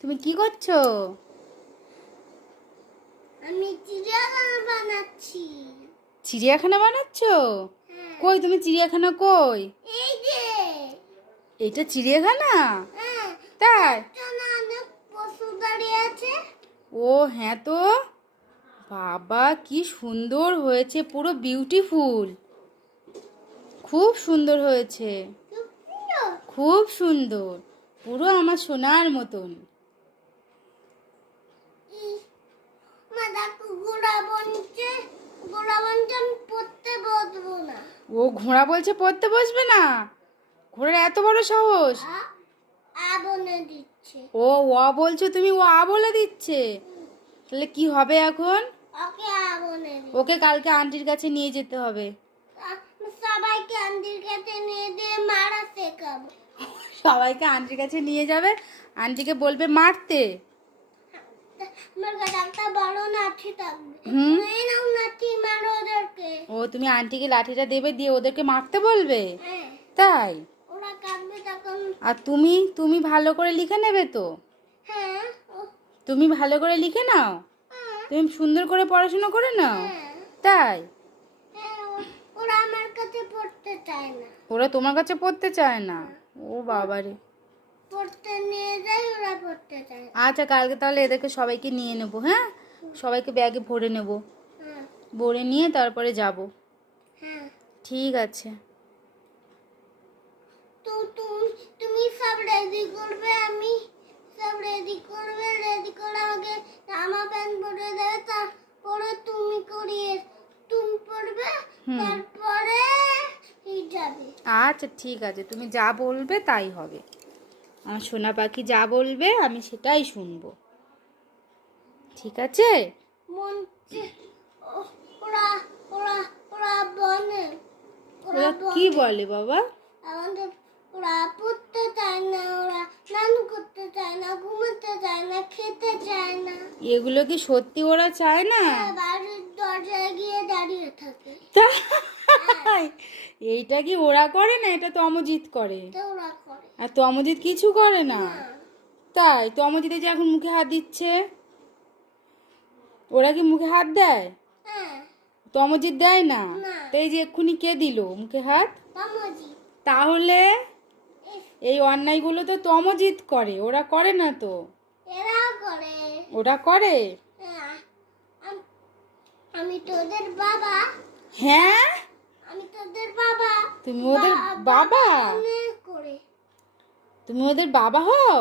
তুমি কি করছো? আমি চিড়িয়াখানা বানাচ্ছি। চিড়িয়াখানা বানাচ্ছো? হ্যাঁ। কই তুমি চিড়িয়াখানা কই? এই যে। এটা চিড়িয়াখানা? হ্যাঁ। তাই? এখানে অনেক পশু দাঁড়িয়ে আছে। ও হ্যাঁ তো। বাবা কি সুন্দর হয়েছে, পুরো বিউটিফুল। খুব সুন্দর হয়েছে, খুব সুন্দর। খুব সুন্দর, পুরো আমার সোনার মতন। মা দেখো ঘোড়া বনছে। ঘোড়া বনছে, আমি পড়তে বসবো না। ও ঘোড়া বলছে পড়তে বসবে না? ঘোড়ার এত বড় সাহস! বনে দিচ্ছে। ও বলছো তুমি, ও বলে দিচ্ছে। তাহলে কি হবে এখন? ওকে বনে দিচ্ছে। ওকে কালকে আন্টির কাছে নিয়ে যেতে হবে। সবাইকে আন্টির কাছে নিয়ে দিয়ে মারা শেখাবো। সবাইকে আন্টির কাছে নিয়ে যাবে, আন্টিকে বলবে মারতে। আমার কাছে একটা বড় লাঠি থাকবে। হুম। এই নাও লাঠি, মারো ওদেরকে। ও তুমি আন্টিকে লাঠিটা দেবে, দিয়ে ওদেরকে মারতে বলবে? হ্যাঁ। তাই? ওরা কাঁদবে তখন। আর তুমি তুমি ভালো করে লিখে নেবে তো? হ্যাঁ। তুমি ভালো করে লিখে নাও, হ্যাঁ। তুমি সুন্দর করে পড়াশোনা করে নাও। হ্যাঁ। তাই? হ্যাঁ, ওরা আমার কাছে পড়তে চায় না। ওরা তোমার কাছে পড়তে চায় না? ও বাবারে। পড়তে নিয়ে যাই, ওরা পড়তে চায় না। আচ্ছা কালকে তাহলে এদেরকে সবাইকে নিয়ে নেবো, হ্যাঁ? সবাইকে ব্যাগে ভরে নেব, হ্যাঁ। ভরে নিয়ে তারপরে যাব। হ্যাঁ। ঠিক আছে। তো তুমি সব রেডি করবে, আমি সব রেডি করবে, রেডি করে আমাকে জামা প্যান্ট পরে দেবে, তারপরে তুমি পরবে, হুম। তারপরে যাবে। আচ্ছা ঠিক আছে, তুমি যা বলবে তাই হবে। আমার সোনা পাখি যা বলবে আমি সেটাই শুনবো। ঠিক আছে? মঞ্চে ওরা ওরা ওরা বনে ওরা কি বলে বাবা? আমাদের ওরা পড়তে চায় না, ওরা স্নান করতে চায় না, ঘুমাতে চায় না, খেতে চায় না। এগুলো কি সত্যি ওরা চায় না? বাড়ির দরজায় গিয়ে দাঁড়িয়ে থাকে। তাই? এইটা কি ওরা করে না, এটা তমজিৎ করে। তো ওরা করে আর তমজিৎ কিছু করে না? না। তাই? তমজিৎ যে এখন মুখে হাত দিচ্ছে, ওরা কি মুখে হাত দেয়? হ্যাঁ। তমজিৎ দেয় না? না। তো এই যে এক্ষুনি কে দিল মুখে হাত? মামুজি। তাহলে এই অন্যায়গুলো তো তমজিৎ করে, ওরা করে না তো। এরাও করে। ওরা করে? হ্যাঁ। আমি তোদের বাবা। হ্যাঁ? আমি তোদের বাবা। তুমি ওদের বাবা? অনেক করে। তুমি ওদের বাবা হও?